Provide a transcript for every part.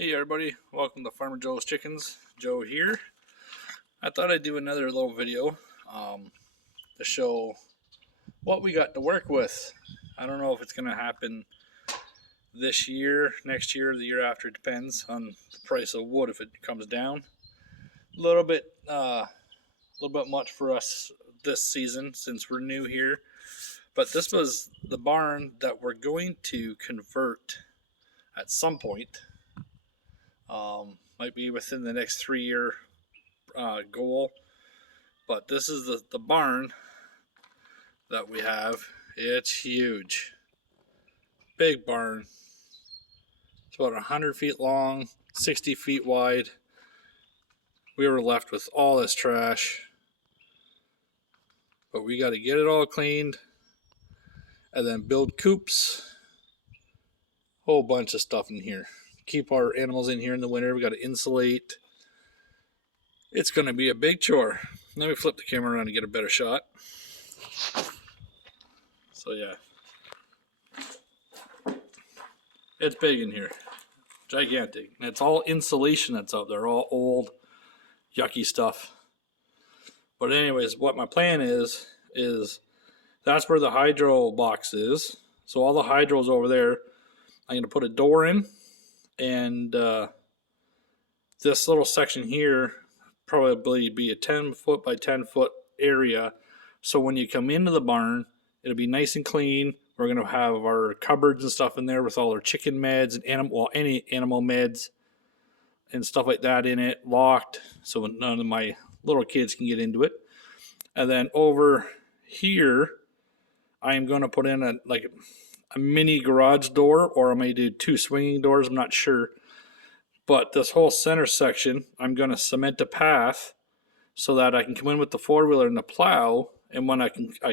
Hey everybody, welcome to Farmer Joe's Chickens. Joe here. I thought I'd do another little video to show what we got to work with. I don't know if it's going to happen this year, next year, the year after. It depends on the price of wood if it comes down. A little bit much for us this season since we're new here. But this was the barn that we're going to convert at some point. Might be within the next 3-year goal. But this is the barn that we have. It's huge. Big barn. It's about 100 feet long, 60 feet wide. We were left with all this trash. But we got to get it all cleaned and then build coops. Whole bunch of stuff in here. Keep our animals in here in the winter. We got to insulate. It's going to be a big chore. Let me flip the camera around to get a better shot. So yeah, it's big in here, gigantic. And it's all insulation that's out there, all old, yucky stuff. But anyways, what my plan is that's where the hydro box is. So all the hydro's over there. I'm going to put a door in. And this little section here probably be a 10 foot by 10 foot area. So when you come into the barn, it'll be nice and clean. We're going to have our cupboards and stuff in there with all our chicken meds and any animal meds and stuff like that in it, locked, so none of my little kids can get into it. And then over here, I am going to put in a mini garage door, or I may do 2 swinging doors, I'm not sure. But this whole center section, I'm going to cement a path so that I can come in with the 4-wheeler and the plow, and when I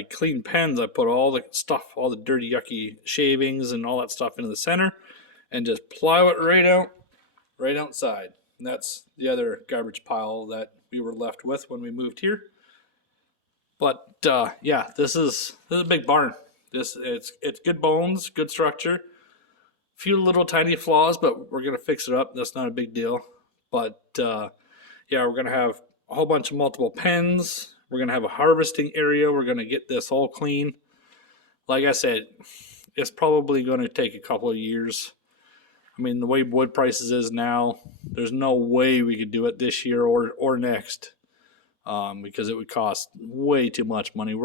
clean pens, I put all the stuff, all the dirty, yucky shavings and all that stuff into the center, and just plow it right outside. And that's the other garbage pile that we were left with when we moved here. But yeah, this is a big barn. It's good bones, good structure. A few little tiny flaws, but we're gonna fix it up. That's not a big deal. But yeah, we're gonna have a whole bunch of multiple pens. We're gonna have a harvesting area. We're gonna get this all clean. Like I said, it's probably gonna take a couple of years. I mean, the way wood prices is now, there's no way we could do it this year or next, because it would cost way too much money.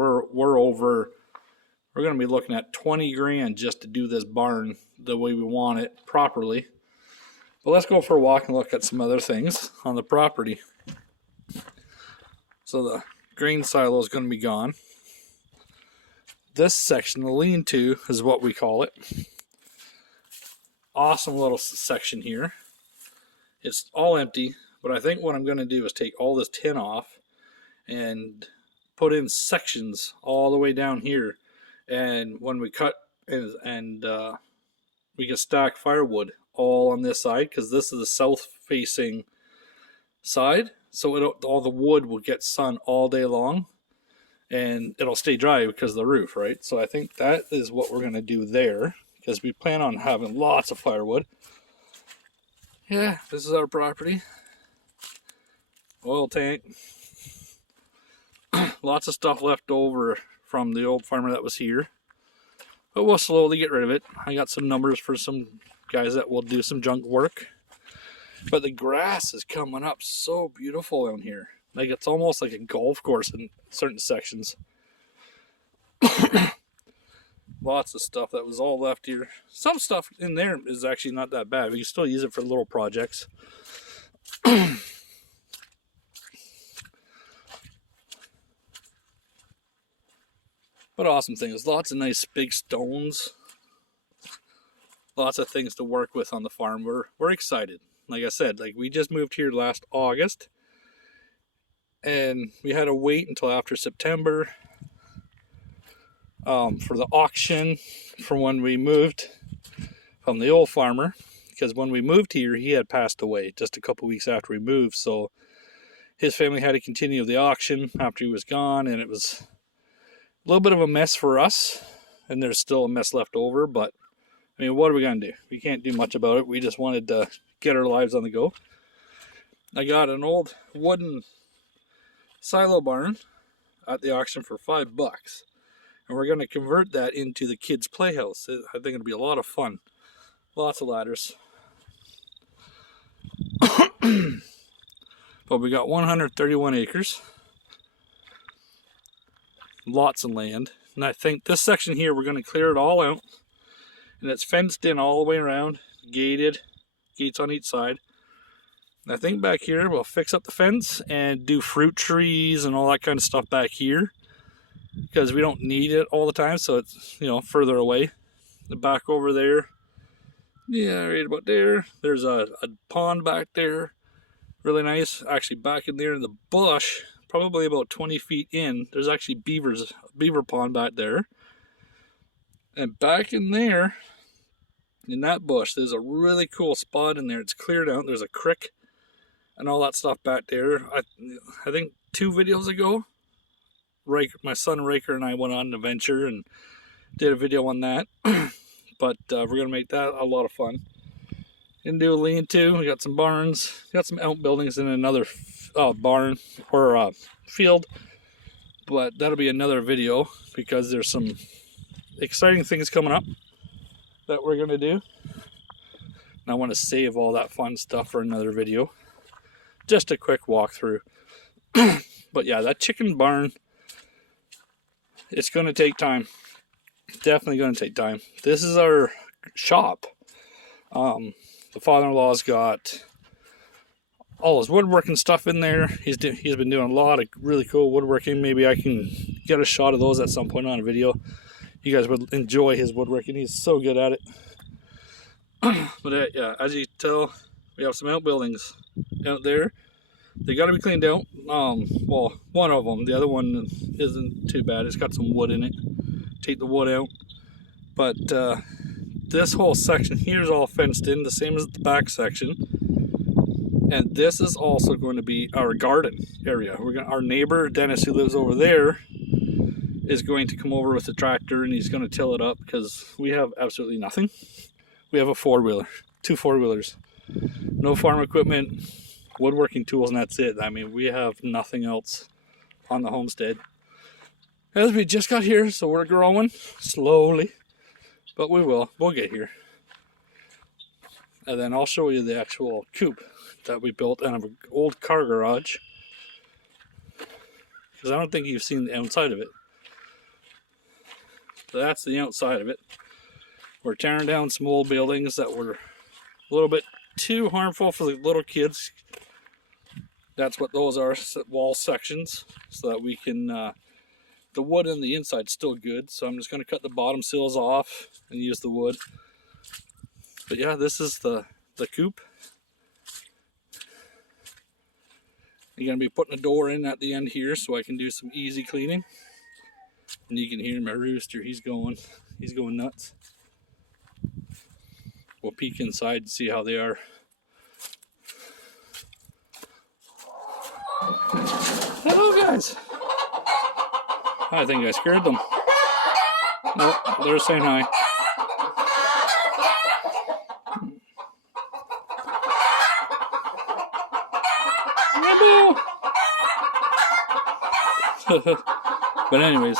We're going to be looking at 20 grand just to do this barn the way we want it properly. But let's go for a walk and look at some other things on the property. So the grain silo is going to be gone. This section, the lean-to, is what we call it. Awesome little section here. It's all empty, but I think what I'm going to do is take all this tin off and put in sections all the way down here. And when we cut and we can stack firewood all on this side, because this is the south facing side, so all the wood will get sun all day long and it'll stay dry because of the roof, right? So I think that is what we're going to do there, because we plan on having lots of firewood. Yeah, this is our property. Oil tank. Lots of stuff left over from the old farmer that was here, but we'll slowly get rid of it. I got some numbers for some guys that will do some junk work. But the grass is coming up so beautiful down here. Like, it's almost like a golf course in certain sections. Lots of stuff that was all left here. Some stuff in there is actually not that bad. We can still use it for little projects. But awesome things. Lots of nice big stones. Lots of things to work with on the farm. We're excited. Like I said, we just moved here last August. And we had to wait until after September for the auction from when we moved from the old farmer. Because when we moved here, he had passed away just a couple weeks after we moved. So his family had to continue the auction after he was gone, and it was a little bit of a mess for us, and there's still a mess left over, but I mean, what are we going to do? We can't do much about it. We just wanted to get our lives on the go. I got an old wooden silo barn at the auction for $5. And we're going to convert that into the kids' playhouse. I think it'll be a lot of fun. Lots of ladders. But we got 131 acres. Lots of land. And I think this section here, we're going to clear it all out. And it's fenced in all the way around. Gated. Gates on each side. And I think back here, we'll fix up the fence and do fruit trees and all that kind of stuff back here. Because we don't need it all the time, so it's, you know, further away. The back over there. Yeah, right about there. There's a pond back there. Really nice. Actually, back in there in the bush, probably about 20 feet in, there's actually beaver pond back there. And back in there, in that bush, there's a really cool spot in there. It's cleared out. There's a creek and all that stuff back there. I think 2 videos ago, my son Raker and I went on an adventure and did a video on that. But we're going to make that a lot of fun. Gonna do a lean-to. We got some barns. Got some outbuildings in another barn or field. But that'll be another video because there's some exciting things coming up that we're going to do. And I want to save all that fun stuff for another video. Just a quick walkthrough. But yeah, that chicken barn, it's going to take time. Definitely going to take time. This is our shop. The father-in-law's got all his woodworking stuff in there. He's been doing a lot of really cool woodworking. Maybe I can get a shot of those at some point on a video. You guys would enjoy his woodworking. He's so good at it. But yeah, as you can tell, we have some outbuildings out there. They got to be cleaned out. Well, one of them. The other one isn't too bad. It's got some wood in it. Take the wood out. But this whole section here is all fenced in, the same as the back section. And this is also going to be our garden area. Our neighbor Dennis, who lives over there, is going to come over with the tractor and he's going to till it up because we have absolutely nothing. We have a 4-wheeler, 2 4-wheelers, no farm equipment, woodworking tools, and that's it. I mean, we have nothing else on the homestead. As we just got here, so we're growing slowly, but we'll get here. And then I'll show you the actual coop that we built out of an old car garage, because I don't think you've seen the outside of it. So that's the outside of it. We're tearing down some old buildings that were a little bit too harmful for the little kids. That's what those are, wall sections, so that we can, the wood on the inside is still good, so I'm just going to cut the bottom sills off and use the wood. But yeah, this is the coop. You're going to be putting a door in at the end here so I can do some easy cleaning. And you can hear my rooster, he's going nuts. We'll peek inside and see how they are. Hello guys! I think I scared them. Nope, they're saying hi. But anyways,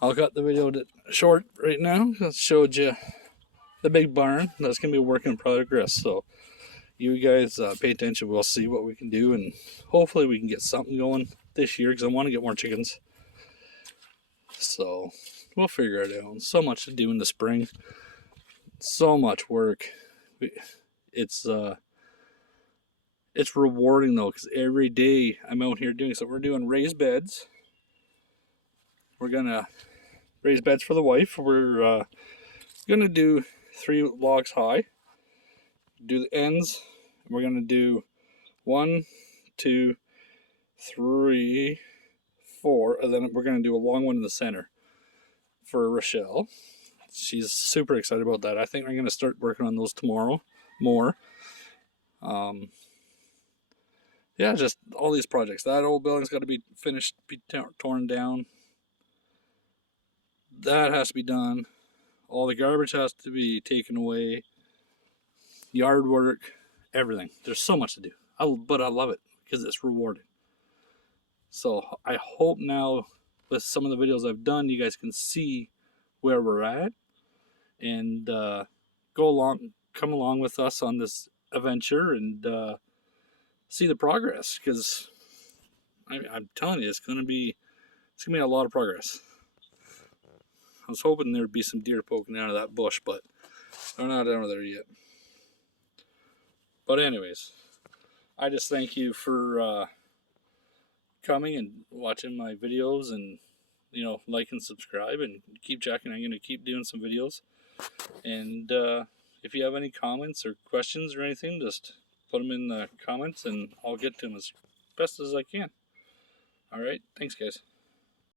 I'll cut the video short right now. I showed you the big barn. That's going to be a work in progress. So you guys pay attention. We'll see what we can do. And hopefully we can get something going this year because I want to get more chickens. So we'll figure it out. So much to do in the spring. So much work. It's rewarding though, because every day I'm out here doing so. We're doing raised beds. We're gonna raise beds for the wife. We're gonna do 3 logs high. Do the ends. We're gonna do 1, 2, 3, 4, and then we're gonna do a long one in the center for Rochelle. She's super excited about that. I think we're gonna start working on those tomorrow more. Yeah, just all these projects. That old building's got to be finished, be torn down. That has to be done. All the garbage has to be taken away. Yard work, everything. There's so much to do. But I love it because it's rewarding. So I hope now with some of the videos I've done, you guys can see where we're at and come along with us on this adventure and see the progress. Because I'm telling you, it's gonna be a lot of progress. I was hoping there'd be some deer poking out of that bush, but they're not down there yet. But anyways, I just thank you for coming and watching my videos, and like and subscribe, and keep checking. I'm going to keep doing some videos, and if you have any comments or questions or anything, just put them in the comments and I'll get to them as best as I can. All right, thanks guys.